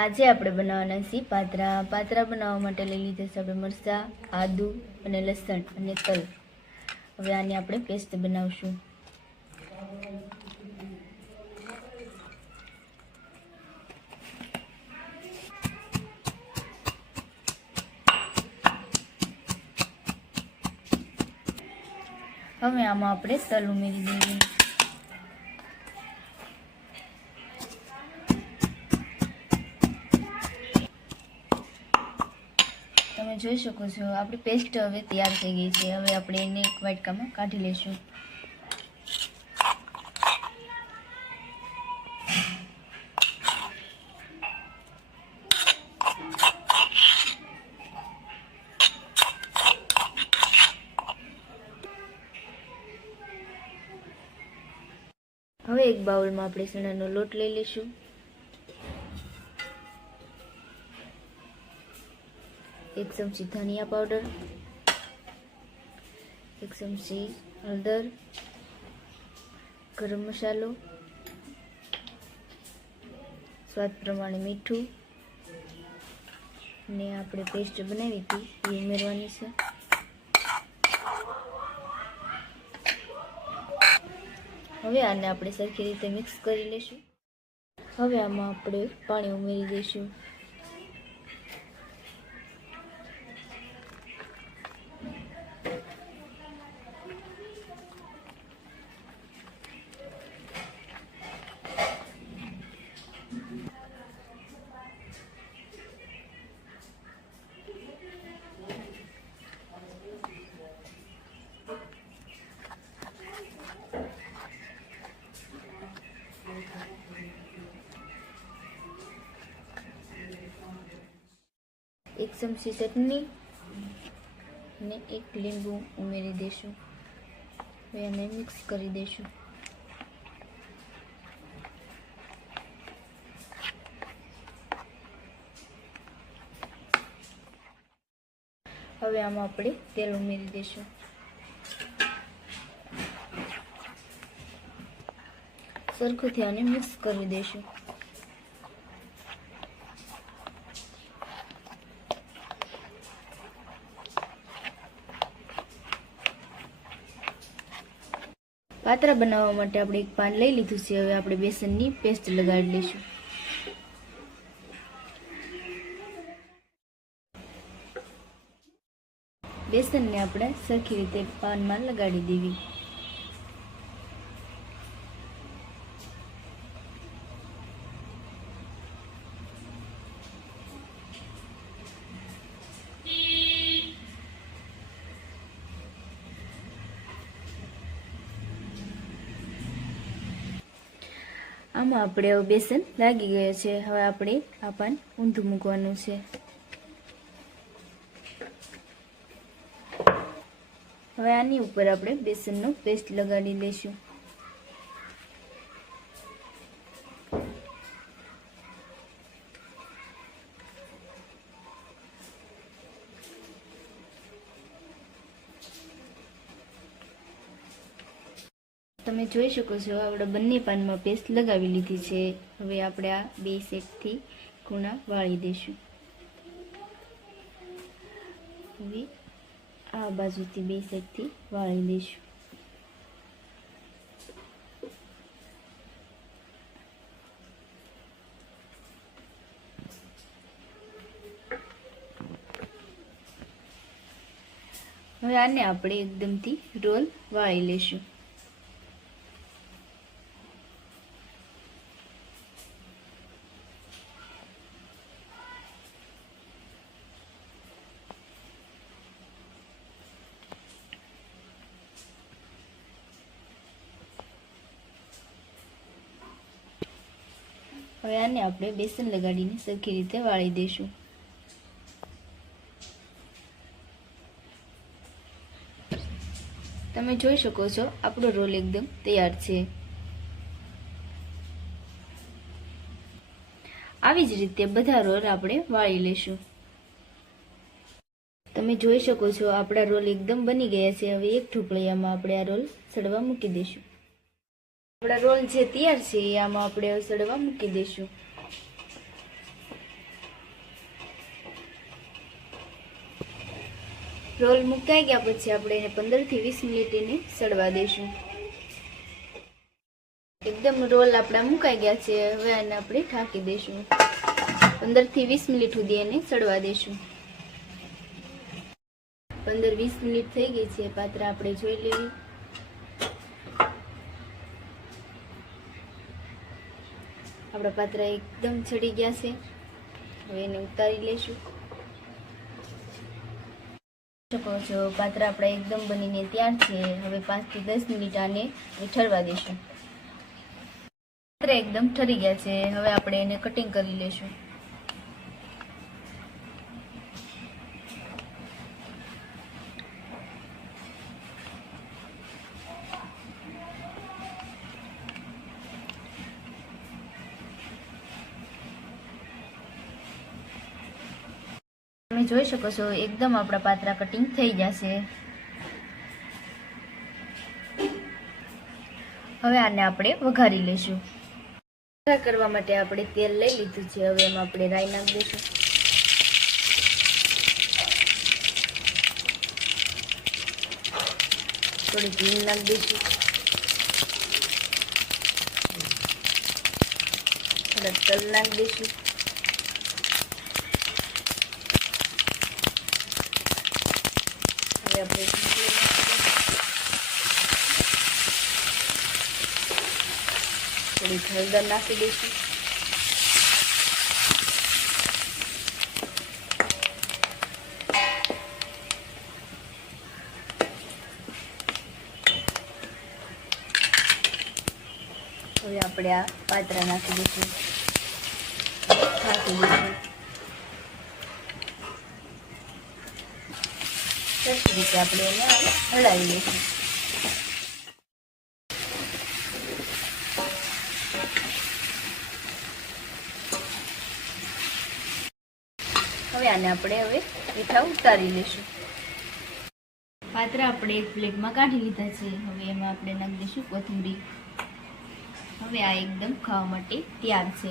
આજે આપણે બનાવવાના છીએ પાતરા. પાતરા બનાવવા માટે લઈ લીધા છે આપણે મરચાં, આદુ અને લસણ અને તલ. હવે આની આપણે પેસ્ટ બનાવશું. હવે આમાં આપણે તલ ઉમેરી દઈએ. તમે જોઈ શકો છો આપણી પેસ્ટ હવે તૈયાર થઈ ગઈ છે. હવે આપણે એને એક વાટકામાં કાઢી લઈશું. હવે એક બાઉલમાં આપણે ચણાનો લોટ લઈ લઈશું. એક ચમચી ધનિયા પાવડર, એક ચમચી હળદર, ગરમ મસાલો, સ્વાદ પ્રમાણે મીઠું ને આપણે પેસ્ટ બનાવી હતી એ ઉમેરવાની છે. હવે આને આપણે સરખી રીતે મિક્સ કરી લઈશું. હવે આમાં આપણે પાણી ઉમેરી દઈશું. એક ચમચી ચટણી અને એક લીંબુ ઉમેરી દઈશું. હવે એને મિક્સ કરી દઈશું. હવે આમાં આપણે તેલ ઉમેરી દઈશું. સરખુંથી આને મિક્સ કરી દઈશું. પાતરા બનાવવા માટે આપણે એક પાન લઈ લીધું છે. હવે આપણે બેસનની પેસ્ટ લગાડી લઈશું. બેસનને આપણે સરખી રીતે પાનમાં લગાડી દેવી. આમાં આપણે હવે બેસન લાગી ગયો છે. હવે આપણે આ પાન ઊંધું મૂકવાનું છે. હવે આની ઉપર આપણે બેસનનો પેસ્ટ લગાડી લઈશું. તમે જોઈ શકો છો આપણે બંને પાનમાં પેસ્ટ લગાવી લીધી છે. હવે આપણે આ બે સાઈડથી ખૂણા વાળી દઈશું. હવે આ બાજુથી બે સાઈડથી વાળી દઈશું. હવે આને આપણે એકદમથી રોલ વાળી લઈશું. હવે આને આપણે બેસન લગાડીને સરખી રીતે વાળી દઈશું. તમે જોઈ શકો છો આપણો રોલ એકદમ તૈયાર છે. આવી જ રીતે બધા રોલ આપણે વાળી લઈશું. તમે જોઈ શકો છો આપણા રોલ એકદમ બની ગયા છે. હવે એક ઢોકળિયામાં આપણે આ રોલ સડવા મૂકી દઈશું. આપણા રોલ જે તૈયાર છે આમાં આપણે સડવા મૂકી દઈશું. રોલ મુકાઈ ગયા પછી આપણે એને 15 થી 20 મિનિટ એને સડવા દઈશું. એકદમ રોલ આપણા મુકાઈ ગયા છે. હવે આને આપણે ઢાંકી દઈશું. 15 થી 20 મિનિટ સુધી એને સડવા દઈશું. 15-20 મિનિટ થઈ ગઈ છે. પાત્રા આપણે જોઈ લેવી. આપણા પાત્રા એકદમ ચડી ગયા છે. હવે એને ઉતારી લઈશું. શકો છો પાત્રા આપણા એકદમ બનીને તૈયાર છે. હવે 5 થી 10 મિનિટ આને ઠરવા દઈશું. પાત્રા એકદમ ઠરી ગયા છે. હવે આપણે એને કટિંગ કરી લઈશું. તમે જોઈ શકો છો એકદમ આપણા પાત્રા કટિંગ થઈ જશે. હવે આને આપણે વઘારી લઈશું. વઘાર કરવા માટે આપણે તેલ લઈ લીધું છે. હવે એમાં આપણે રાઈ નાખી દઈશું. થોડી હિંગ નાખી દઈશું. થોડા તલ નાખી દઈશું. આપણે થોડી હળદર નાખી દઈશું. હવે આપણે આ પાત્રા નાખી દઈશું. ઢાંકી દઈશું. સરખી રીતે આપણે એને હલાવી લઈશું. હવે આને આપણે મીઠા ઉતારી લઈશું. પાત્રા આપણે એક પ્લેટમાં કાઢી લીધા છે. હવે એમાં આપણે નાખી દઈશું કોથમીરી. હવે આ એકદમ ખાવા માટે તૈયાર છે.